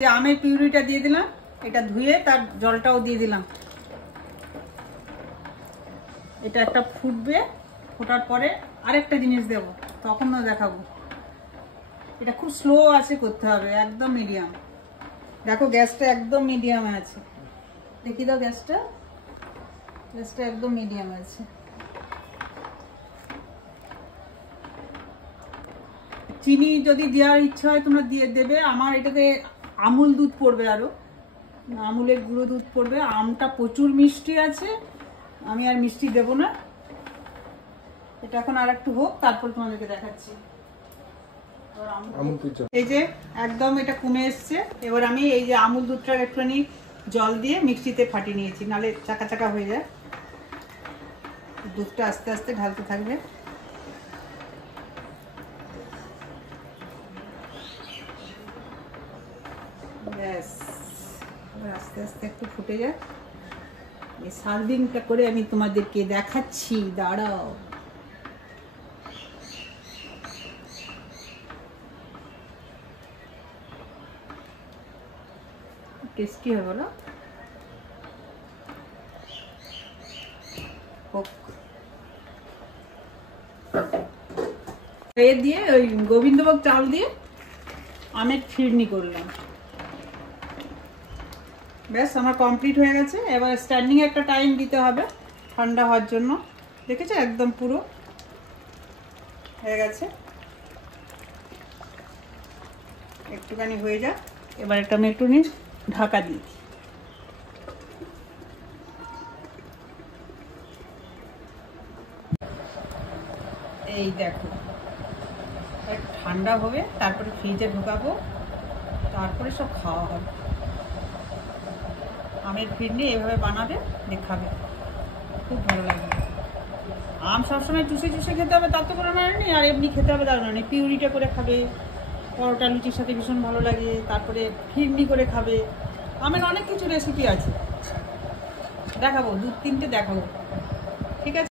আমের পিউরিটা দিয়ে দিলাম, এটা ধুয়ে তার জলটাও দিয়ে দিলাম। এটা একটা ফুটবে, ফোটার পরে আরেকটা জিনিস দেব, তখনও দেখাবো। এটা খুব স্লো আছে করতে হবে, একদম মিডিয়াম। দেখো গ্যাসটা একদম মিডিয়ামে আছে, দেখি দাও গ্যাসটা একদম মিডিয়ামে আছে। চিনি যদি দেওয়ার ইচ্ছা হয় তোমরা দিয়ে দেবে। আমার এটাতে আমুল দুধ পড়বে, আরো আমুলের গুঁড়ো দুধ পড়বে। আমটা প্রচুর মিষ্টি আছে, আমি আর মিষ্টি দেব না। এটা এখন আর একটু হোক, তারপর তোমাদেরকে দেখাচ্ছি। এই যে একদম এটা কমে এসছে। এবার আমি এই যে আমুল দুধটা একটুখানি জল দিয়ে মিক্সিতে ফাটিয়ে নিয়েছি, নাহলে চাকা চাকা হয়ে যায়। দুধটা আস্তে আস্তে ঢালতে থাকবে। ব্যাস, আস্তে আস্তে একটু ফুটে যায়। এই সার্ভিংটা করে আমি তোমাদেরকে দেখাচ্ছি, দাঁড়াও। টেস্টি হবে না? এ দিয়ে ওই গোবিন্দভোগ চাল দিয়ে আমের ফিরনি করলাম। ব্যাস আমার কমপ্লিট হয়ে গেছে। এবার স্ট্যান্ডিং একটা টাইম দিতে হবে ঠান্ডা হওয়ার জন্য। দেখেছো একদম পুরো হয়ে গেছে। একটুখানি হয়ে যাক, এবার একটা আমি একটু ঢাকা দিই। এই দেখো ঠান্ডা হবে, তারপরে ফ্রিজে ঢোকাবো, তারপরে সব খাওয়া হবে। আমের ফিরনি এভাবে বানাবে, দেখাবে, খুব ভালো লাগবে। আম সবসময় চুষে চুষে খেতে হবে তার তো কোনো মানে নেই, আর এমনি খেতে হবে তার মানে। পিউরিটা করে খাবে, পরোটা লুচির সাথে ভীষণ ভালো লাগে। তারপরে ফিরনি করে খাবে। আমের অনেক কিছু রেসিপি আছে, দেখাবো, 2-3টে দেখাবো, ঠিক আছে।